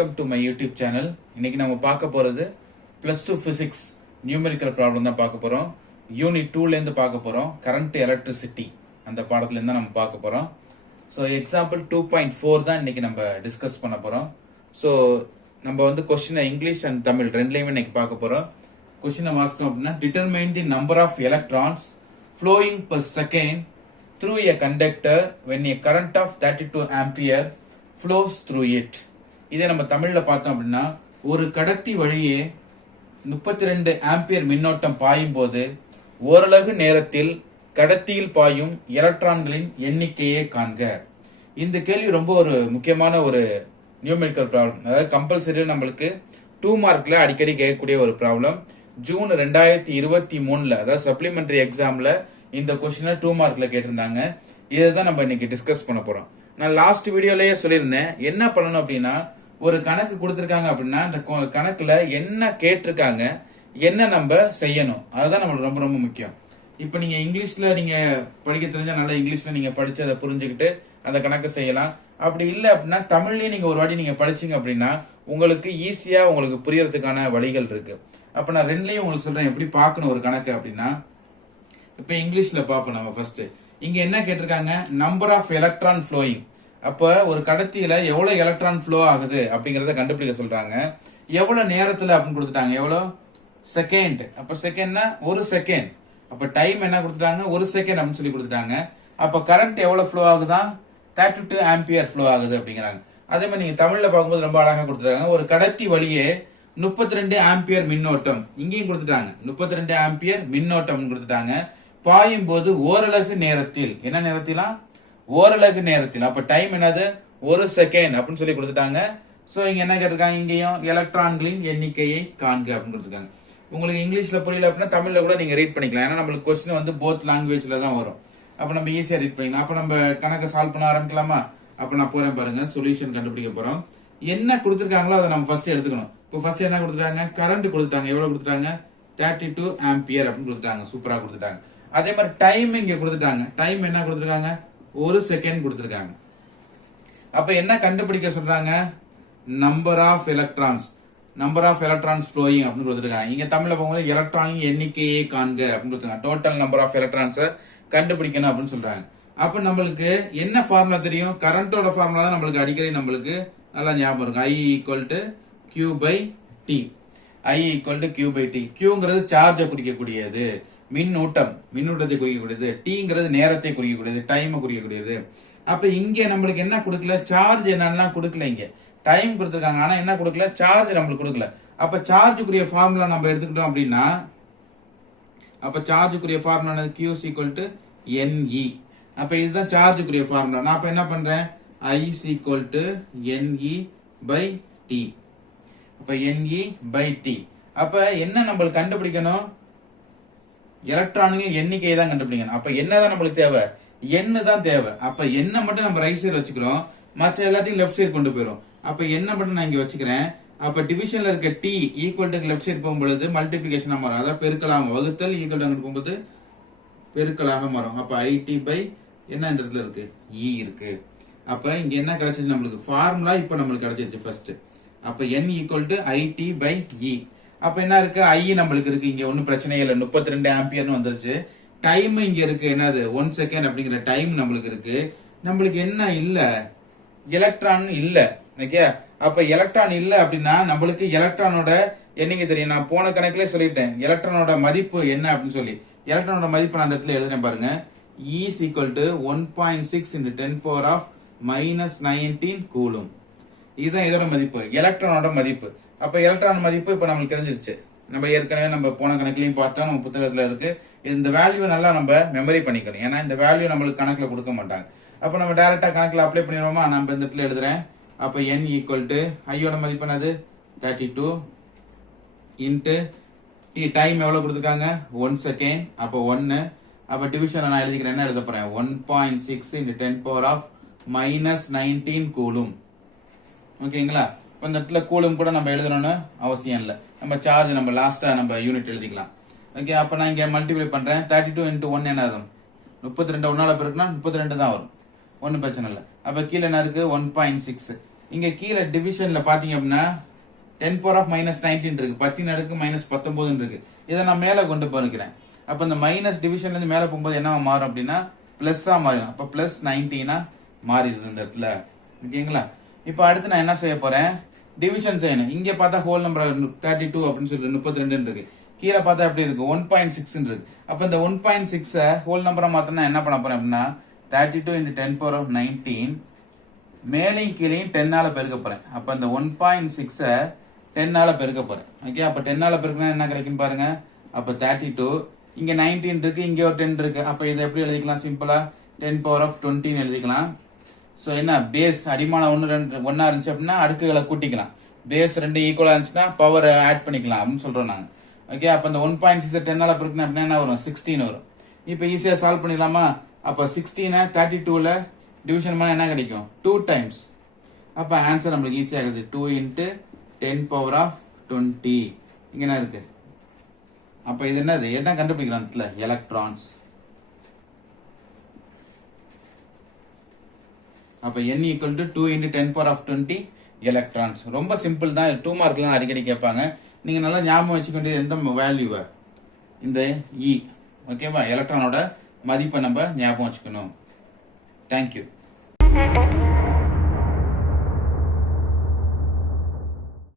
Welcome to my YouTube channel. இன்னைக்கு நம்ம பார்க்க போறது +2 பிசிக்ஸ் நியூமெரிக்கல் ப்ராப்ளம் தான் பார்க்க போறோம். யூனிட் 2ல இருந்து பார்க்க போறோம். கரண்ட் எலக்ட்ரிசிட்டி அந்த பாடத்துல இருந்து நம்ம பார்க்க போறோம். ஸோ எக்ஸாம்பிள் 2.4 தான் இன்னைக்கு நம்ம டிஸ்கஸ் பண்ண போறோம். ஸோ நம்ம வந்து கொஸ்டினை இங்கிலீஷ் அண்ட் தமிழ் ரெண்டுலையுமே இன்னைக்கு பார்க்க போறோம். கொஸ்டினை வாசித்தோம் அப்படின்னா, determine the number of electrons flowing per second through a conductor when a current of 32 ampere flows through it. இதை நம்ம தமிழ்ல பார்த்தோம் அப்படின்னா, ஒரு கடத்தி வழியே 32 ஆம்பியர் மின்னோட்டம் பாயும் போது ஓரலகு நேரத்தில் கடத்தியில் பாயும் எலக்ட்ரான்களின் எண்ணிக்கையை காண்க. இந்த கேள்வி ரொம்ப ஒரு முக்கியமான ஒரு நியூமெரிக்கல் ப்ராப்ளம். அதாவது கம்பல்சரி நம்மளுக்கு 2 மார்க்ல அடிக்கடி கேட்கக்கூடிய ஒரு ப்ராப்ளம். ஜூன் 2023 அதாவது சப்ளிமெண்டரி எக்ஸாம்ல இந்த கொஸ்டினை 2 மார்க்ல கேட்டிருந்தாங்க. இதை தான் நம்ம இன்னைக்கு டிஸ்கஸ் பண்ண போறோம். நான் லாஸ்ட் வீடியோலயே சொல்லியிருந்தேன், என்ன பண்ணணும் அப்படின்னா, ஒரு கணக்கு கொடுத்துருக்காங்க அப்படின்னா அந்த கணக்குல என்ன கேட்டிருக்காங்க, என்ன நம்ம செய்யணும், அதுதான் நம்மளுக்கு ரொம்ப ரொம்ப முக்கியம். இப்ப நீங்க இங்கிலீஷ்ல நீங்க படிக்க தெரிஞ்சா நல்லா இங்கிலீஷ்ல நீங்க படிச்சு அதை புரிஞ்சுக்கிட்டு அந்த கணக்கு செய்யலாம். அப்படி இல்லை அப்படின்னா தமிழ்லயும் நீங்க ஒரு வாட்டி நீங்க படிச்சீங்க அப்படின்னா உங்களுக்கு ஈஸியா உங்களுக்கு புரியறதுக்கான வழிகள் இருக்கு. அப்ப நான் ரெண்டுலயும் உங்களுக்கு சொல்றேன் எப்படி பார்க்கணும் ஒரு கணக்கு அப்படின்னா. இப்ப இங்கிலீஷ்ல பார்ப்போம் நம்ம ஃபர்ஸ்ட். இங்க என்ன கேட்டிருக்காங்க, நம்பர் ஆஃப் எலக்ட்ரான் ஃப்ளோயிங். அப்ப ஒரு கடத்தியில எவ்வளவு எலக்ட்ரான் ஃப்ளோ ஆகுது அப்படிங்கறத கண்டுபிடிக்க சொல்றாங்க. எவ்வளவு நேரத்துல அப்படின்னு கொடுத்துட்டாங்க, எவ்வளவு செகண்ட். அப்ப செகண்ட்னா ஒரு செகண்ட். அப்ப டைம் என்ன கொடுத்துட்டாங்க, ஒரு செகண்ட் அப்படின்னு சொல்லி கொடுத்துட்டாங்க. அப்ப கரண்ட் எவ்வளவு ஃப்ளோ ஆகுதான், 32 ஆம்பியர் ஃப்ளோ ஆகுது அப்படிங்கிறாங்க. அதே மாதிரி நீங்க தமிழ்ல பார்க்கும்போது ரொம்ப அழகா கொடுத்துருக்காங்க. ஒரு கடத்தி வழியே 32 ஆம்பியர் மின்னோட்டம், இங்கேயும் கொடுத்துட்டாங்க 32 ஆம்பியர் மின்னோட்டம் கொடுத்துட்டாங்க. பாயும் போது ஓரலகு நேரத்தில், என்ன நேரத்திலா, ஓரலகு நேரத்தில். அப்ப டைம் என்னது, ஒரு செகண்ட் அப்படின்னு சொல்லி கொடுத்துட்டாங்க. சோ இங்க என்ன கேட்டிருக்காங்க, இங்கேயும் எலக்ட்ரான்களின் எண்ணிக்கையை காண்க அப்படின்னு கொடுத்துருக்காங்க. உங்களுக்கு இங்கிலீஷ்ல புரியல அப்படின்னா தமிழ்ல கூட நீங்க ரீட் பண்ணிக்கலாம். ஏன்னா நம்மளுக்கு கொஸ்டின் வந்து போத் லாங்குவேஜ்ல தான் வரும். அப்ப நம்ம ஈஸியா ரீட் பண்ணிக்கலாம். அப்ப நம்ம கணக்கை சால்வ் பண்ண ஆரம்பிக்கலாமா? அப்ப நான் போறேன் பாருங்க, சொல்யூஷன் கண்டுபிடிக்க போறோம். என்ன கொடுத்துருக்காங்களோ அதை நம்ம ஃபர்ஸ்ட் எடுத்துக்கணும். இப்போ ஃபர்ஸ்ட் என்ன கொடுத்துட்டாங்க, கரண்ட் கொடுத்துட்டாங்க. எவ்வளவு கொடுத்துட்டாங்க, 32 ஆம்பியர் அப்படின்னு கொடுத்துட்டாங்க. சூப்பரா கொடுத்துட்டாங்க. அதே மாதிரி டைம் இங்க கொடுத்துட்டாங்க. டைம் என்ன கொடுத்துருக்காங்க, ஒரு செகண்ட் கொடுத்துருக்காங்க. அப்ப என்ன கண்டுபிடிக்க சொல்றாங்க, number of electrons, number of electrons flowing அப்படின்னு கொடுத்துருக்காங்க. இங்க தமிழ்ல போகும்போது எலக்ட்ரானின் எண்ணிக்கையை காண்க அப்படின்னு கொடுத்துருக்காங்க. டோட்டல் நம்பர் ஆஃப் எலக்ட்ரான்ஸை கண்டுபிடிக்கணும் அப்படின்னு சொல்றாங்க. அப்ப நம்மளுக்கு என்ன ஃபார்முலா தெரியும், கரண்டோட ஃபார்முலா தான் நம்மளுக்கு அடிக்கடி நம்மளுக்கு நல்லா ஞாபகம் இருக்கும். I equal to Q by T. I equal to Q by T. Qங்கிறது சார்ஜை குறிக்கக்கூடியது, மின்னூட்டம், மின்னூட்டத்தை குறிக்கக்கூடியது. Tங்கிறது நேரத்தை குறிக்கக்கூடியது, டைமை குறிக்கக்கூடியது. அப்ப இங்க நம்மளுக்கு என்ன கொடுக்கல, சார்ஜ் என்னெல்லாம் கொடுக்கல. இங்க டைம் கொடுத்துருக்காங்க, ஆனா என்ன கொடுக்கல, சார்ஜ் நம்மளுக்கு கொடுக்கல. அப்ப சார்ஜுக்குரிய ஃபார்முலா நம்ம எடுத்துக்கிட்டோம் அப்படின்னா, அப்ப சார்ஜுக்குரிய formula Q is equal to NE. அப்ப இதுதான் சார்ஜுக்குரிய ஃபார்முலா. நான் அப்ப என்ன பண்றேன், I is equal to NE by T. அப்ப NE by T. அப்ப என்ன நம்மளுக்கு கண்டுபிடிக்கணும், எலக்ட்ரான்கள் எண்ணிக்கையை தான் கண்டுபிடிக்கணும். அப்ப என்னதான் நம்மளுக்கு தேவை, எண்ணு தான் தேவை. அப்ப என்ன மட்டும் நம்ம ரைட் சைடு வச்சுக்கிறோம், மற்ற எல்லாத்தையும் லெஃப்ட் சைடு கொண்டு போயிடும். அப்ப என்ன மட்டும் நான் இங்க வச்சுக்கிறேன். அப்ப டிவிஷன்ல இருக்க T equal to left side போகும்பொழுது மல்டிபிளிகேஷன் மாறும், அதாவது பெருக்கலாக, வகுத்தல் ஈக்குவல் அங்கிட்டு போகும்போது பெருக்கலாக மாறும். அப்ப IT பை என்ன இந்த இடத்துல இருக்கு, E இருக்கு. அப்ப இங்க என்ன கிடைச்சிச்சு நம்மளுக்கு, ஃபார்முலா இப்ப நம்மளுக்கு கிடைச்சிருச்சு ஃபர்ஸ்ட். அப்ப N equal to IT by E. அப்ப என்ன இருக்கு, I நம்மளுக்கு இருக்கு, இங்க ஒன்னும் பிரச்சனையே இல்லை, 32 ஆம்பியர்னு வந்துருச்சு. டைம் இங்க இருக்கு, என்னது 1 செகண்ட் அப்படிங்கிற டைம் நம்மளுக்கு இருக்கு. நம்மளுக்கு என்ன இல்ல, எலக்ட்ரான் இல்ல. ஓகே, அப்ப எலக்ட்ரான் இல்ல அப்படின்னா நம்மளுக்கு எலக்ட்ரானோட எண்ணிக்கை தெரியும். நான் போன கணக்குல சொல்லிட்டேன் எலக்ட்ரானோட மதிப்பு என்ன அப்படின்னு சொல்லி. எலக்ட்ரானோட மதிப்பு நான் அந்த இடத்துல எழுதுறேன் பாருங்க. E is equal to 1.6 into 10 power of minus 19 coulomb. இதுதான் இதோட மதிப்பு, எலக்ட்ரானோட மதிப்பு. அப்ப எலக்ட்ரான் மதிப்பு இப்ப நம்மளுக்கு தெரிஞ்சிருச்சு. நம்ம ஏற்கனவே நம்ம போன கணக்குலயும் பார்த்தோம், நம்ம புத்தகத்துல இருக்கு. இந்த வேல்யூ நல்லா நம்ம மெமரி பண்ணிக்கணும், ஏன்னா இந்த வேல்யூ நம்மளுக்கு கணக்குல கொடுக்க மாட்டாங்க. அப்ப நம்ம டைரக்டா கணக்குல அப்ளை பண்ணிடுவோமா. நம்ம இந்த இடத்துல எழுதுறேன். அப்ப N ஈக்குவல் டு ஐயோட மதிப்பு என்னது, 32 இன்ட்டு T. டைம் எவ்வளவு கொடுத்துருக்காங்க, 1 செகண்ட். அப்ப 1. அப்ப டிவிஷன்ல நான் எழுதிக்கிறேன், என்ன எழுத போறேன், 1.6 into 10 power of minus 19 coulomb. ஓகேங்களா. இந்த இடத்துல கூலும் கூட நம்ம எழுதணும்னு அவசியம் இல்லை, நம்ம சார்ஜ் நம்ம லாஸ்டா நம்ம யூனிட் எழுதிக்கலாம். ஓகே, அப்ப நான் இங்க மல்டிப்ளை பண்றேன். 32 into 1 என்ன வரும், 32. 1 பெருக்குனா 32 தான் வரும், ஒன்னும் பிரச்சனை இல்லை. அப்ப கீழே என்ன இருக்கு, 1.6. இங்க கீழே டிவிஷன்ல பாத்தீங்க அப்படின்னா 10 பவர் ஆஃப் மைனஸ் 19 இருக்கு, 10 அடுக்கு மைனஸ் 19 இருக்கு. இதை நான் மேல கொண்டு போயிருக்கிறேன். அப்ப இந்த மைனஸ் டிவிஷன்ல இருந்து மேல போகும்போது என்ன மாறும் அப்படின்னா பிளஸ்ஸா மாறும். அப்ப பிளஸ் 19 மாறிடுது இந்த இடத்துல. ஓகேங்களா? இப்ப அடுத்து நான் என்ன செய்ய போறேன், டிவிஷன் செய்யணும். இங்க பார்த்தா ஹோல் நம்பர் 32 அப்படின்னு சொல்லி 32 இருக்கு. கீழே பார்த்தா எப்படி இருக்கு 1.6 இருக்கு. அப்ப இந்த 1.6 ஹோல் நம்பரா மாத்தினா என்ன பண்ண போறேன் அப்படின்னா 32 into 10 power of 19 மேலையும் கீழையும் 10 பெருக்க போறேன். அப்ப இந்த 1.6 10 பெருக்க போறேன். ஓகே, அப்ப 10 பெருக்கினா என்ன கிடைக்கும் பாருங்க. அப்ப 32, இங்க 19 இருக்கு, இங்க ஒரு 10 இருக்கு. அப்ப இதை எப்படி எழுதிக்கலாம், சிம்பிளா 10 power of 20 எழுதிக்கலாம். சோ என்ன, பேஸ் அடிமான 1 2 ஒன்னா இருந்துச்சு அப்படின்னா அடுக்குகளை கூட்டிக்கலாம். பேஸ் 2 ஈக்குவலா இருந்துச்சுன்னா பவர் ஆட் பண்ணிக்கலாம் அப்படின்னு சொல்றோம் நாங்க. ஓகே, அப்ப இந்த 1.6 10 பெருக்கினா அப்படின்னா என்ன வரும், 16 வரும். இப்ப ஈஸியா சால்வ் பண்ணிடலாமா? அப்ப 16 32ல டிவிஷன் பண்ணா என்ன கிடைக்கும், 2 டைம்ஸ். அப்ப ஆன்சர் நம்மளுக்கு ஈஸியா கிடைச்சு 2 into 10 power of 20. இங்க என்ன இருக்கு, அப்ப இது என்னது, என்ன கண்டுபிடிக்கிறோம், எலக்ட்ரான்ஸ். அப்ப n equal to 2 into 10 power of 20 electrons. ரொம்ப சிம்பிள் தான். 2 மார்க்லாம் அடிக்கடி கேட்பாங்க. நீங்க நல்லா ஞாபகம் வச்சுக்க வேண்டியது எந்த வேல்யூவை, இந்த E. ஓகேவா? எலக்ட்ரானோட மதிப்பை நம்ம ஞாபகம் வச்சுக்கணும். தேங்க்யூ.